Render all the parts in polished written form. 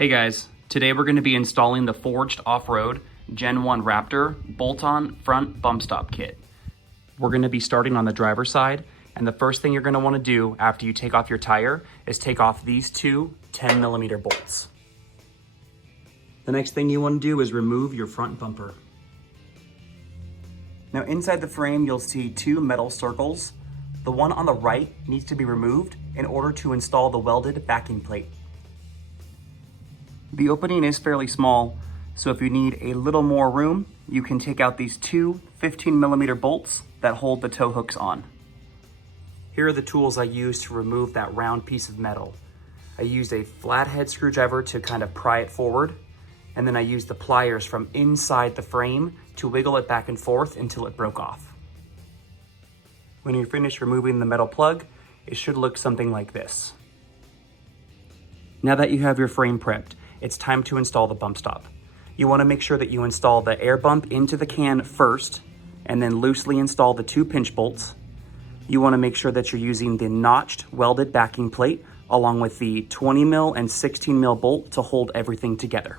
Hey guys, today we're going to be installing the Forged Off-Road Gen 1 Raptor bolt-on front bump stop kit. We're going to be starting on the driver's side, and the first thing you're going to want to do after you take off your tire is take off these two 10mm bolts. The next thing you want to do is remove your front bumper. Now inside the frame you'll see two metal circles. The one on the right needs to be removed in order to install the welded backing plate. The opening is fairly small, so if you need a little more room, you can take out these two 15mm bolts that hold the tow hooks on. Here are the tools I used to remove that round piece of metal. I used a flathead screwdriver to kind of pry it forward, and then I used the pliers from inside the frame to wiggle it back and forth until it broke off. When you're finished removing the metal plug, it should look something like this. Now that you have your frame prepped, it's time to install the bump stop. You want to make sure that you install the air bump into the can first, and then loosely install the two pinch bolts. You want to make sure that you're using the notched welded backing plate along with the 20mm and 16mm bolt to hold everything together.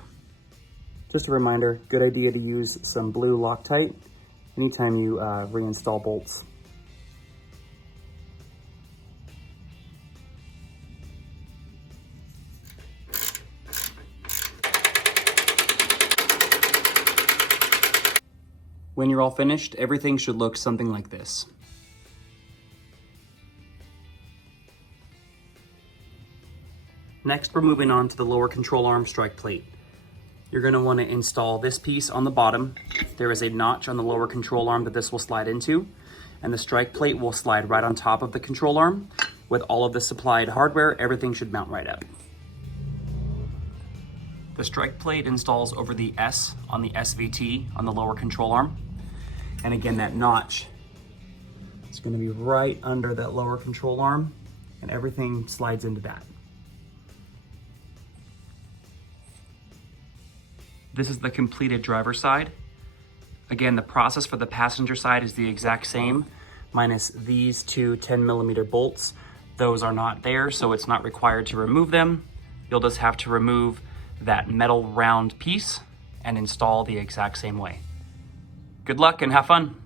Just a reminder, good idea to use some blue Loctite anytime you reinstall bolts. When you're all finished, everything should look something like this. Next, we're moving on to the lower control arm strike plate. You're going to want to install this piece on the bottom. There is a notch on the lower control arm that this will slide into, and the strike plate will slide right on top of the control arm. With all of the supplied hardware, everything should mount right up. The strike plate installs over the S on the SVT on the lower control arm. And again, that notch is going to be right under that lower control arm, and everything slides into that. This is the completed driver's side. Again, the process for the passenger side is the exact same, minus these two 10mm bolts. Those are not there, so it's not required to remove them. You'll just have to remove that metal round piece and install the exact same way. Good luck and have fun.